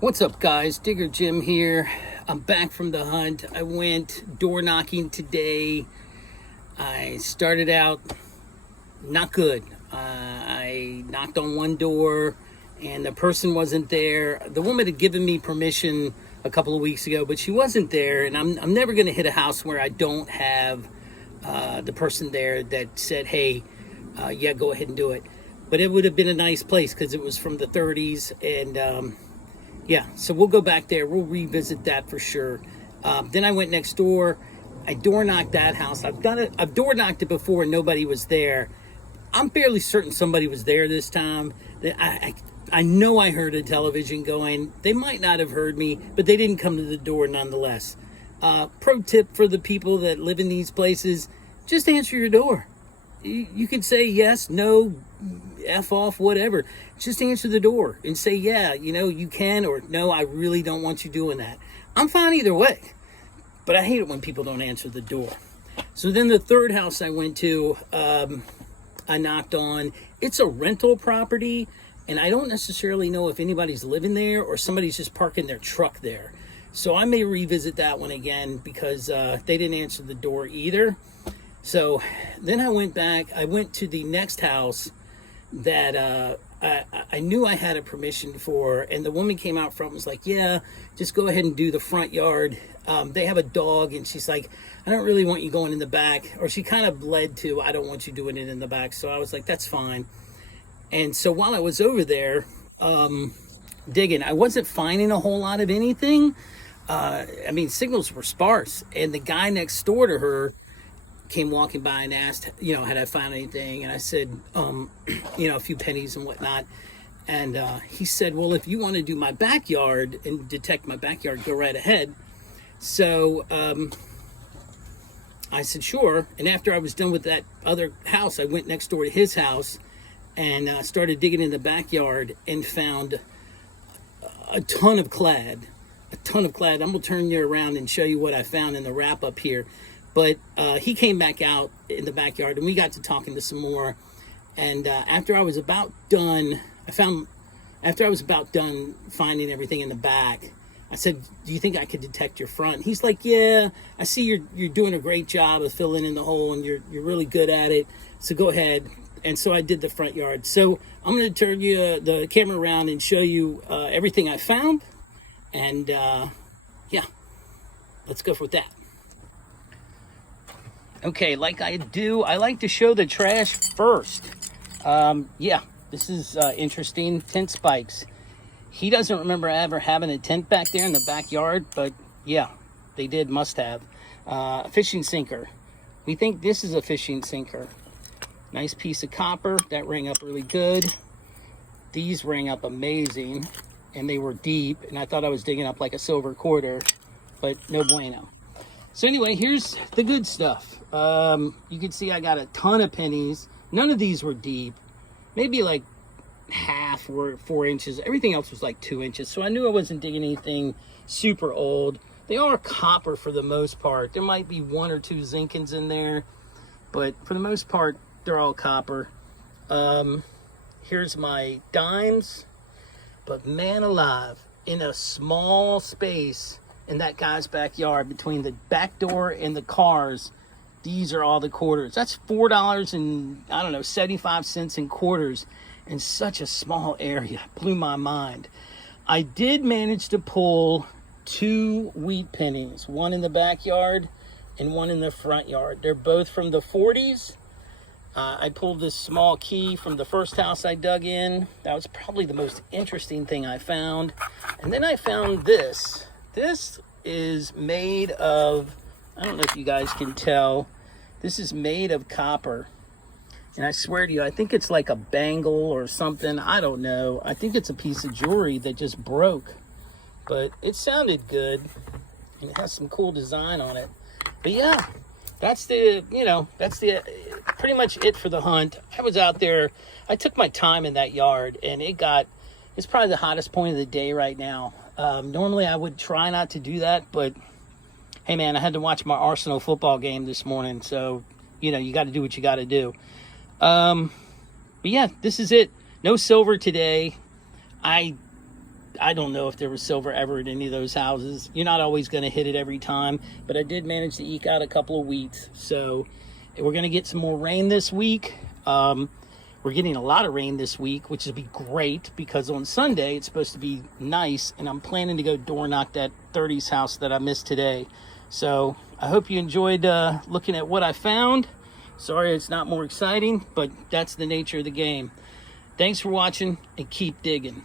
What's up, guys? Digger Jim here. I'm back from the hunt. I went door knocking today. I started out not good. I knocked on one door and the person wasn't there. The woman had given me permission a couple of weeks ago, but she wasn't there. And I'm never going to hit a house where I don't have the person there that said, hey, yeah, go ahead and do it. But it would have been a nice place because it was from the 30s. And yeah, so we'll go back there. We'll revisit that for sure. Then I went next door. I door knocked that house. I've done it. I've door knocked it before and nobody was there. I'm fairly certain somebody was there this time. I know I heard a television going. They might not have heard me, but they didn't come to the door nonetheless. Pro tip for the people that live in these places: just answer your door. You can say yes, no, F off, whatever. Just answer the door and say, yeah, you can, or no, I really don't want you doing that. I'm fine either way, but I hate it when people don't answer the door. So then the third house I went to, I knocked on. It's a rental property, and I don't necessarily know if anybody's living there or somebody's just parking their truck there. So I may revisit that one again because they didn't answer the door either. So then I went back. I went to the next house that I knew I had a permission for, and the woman came out front and was like, yeah, just go ahead and do the front yard. They have a dog, and she's like, I don't really want you going in the back. Or she kind of led to, I don't want you doing it in the back. So I was like, that's fine. And so while I was over there digging, I wasn't finding a whole lot of anything. Signals were sparse, and the guy next door to her came walking by and asked, had I found anything? And I said, a few pennies and whatnot. And he said, well, if you want to do my backyard and detect my backyard, go right ahead. So I said, sure. And after I was done with that other house, I went next door to his house and started digging in the backyard and found a ton of clad. I'm going to turn you around and show you what I found in the wrap up here. But he came back out in the backyard, and we got to talking to some more. And after I was about done finding everything in the back, I said, do you think I could detect your front? He's like, yeah, I see you're doing a great job of filling in the hole, and you're really good at it. So go ahead. And so I did the front yard. So I'm going to turn you the camera around and show you everything I found. And yeah, let's go with that. Okay, like I do, I like to show the trash first. Yeah, this is interesting. Tent spikes. He doesn't remember ever having a tent back there in the backyard, but yeah, they did, must have. A fishing sinker. We think this is a fishing sinker. Nice piece of copper. That rang up really good. These rang up amazing, and they were deep, and I thought I was digging up like a silver quarter, but no bueno. So anyway, here's the good stuff. You can see I got a ton of pennies. None of these were deep. Maybe like half were 4 inches. Everything else was like 2 inches. So I knew I wasn't digging anything super old. They are copper for the most part. There might be 1 or 2 zincons in there, but for the most part, they're all copper. Here's my dimes. But man alive, in a small space in that guy's backyard between the back door and the cars, these are all the quarters. That's $4 and I don't know, 75 cents in quarters in such a small area. Blew my mind. I did manage to pull 2 wheat pennies, one in the backyard and one in the front yard. They're both from the 40s. I pulled this small key from the first house I dug in. That was probably the most interesting thing I found. And then I found this. This is made of, I don't know if you guys can tell, this is made of copper. And I swear to you, I think it's like a bangle or something. I don't know. I think it's a piece of jewelry that just broke. But it sounded good. And it has some cool design on it. But yeah, that's pretty much it for the hunt. I was out there. I took my time in that yard, and it's probably the hottest point of the day right now. Normally I would try not to do that, but hey man, I had to watch my Arsenal football game this morning, so you got to do what you got to do. But yeah, this is it. No silver today. I I don't know if there was silver ever in any of those houses. You're not always going to hit it every time, but I did manage to eke out a couple of wheats. So we're going to get some more rain this week. We're getting a lot of rain this week, which will be great because on Sunday it's supposed to be nice, and I'm planning to go door knock that 30s house that I missed today. So I hope you enjoyed looking at what I found. Sorry it's not more exciting, but that's the nature of the game. Thanks for watching, and keep digging.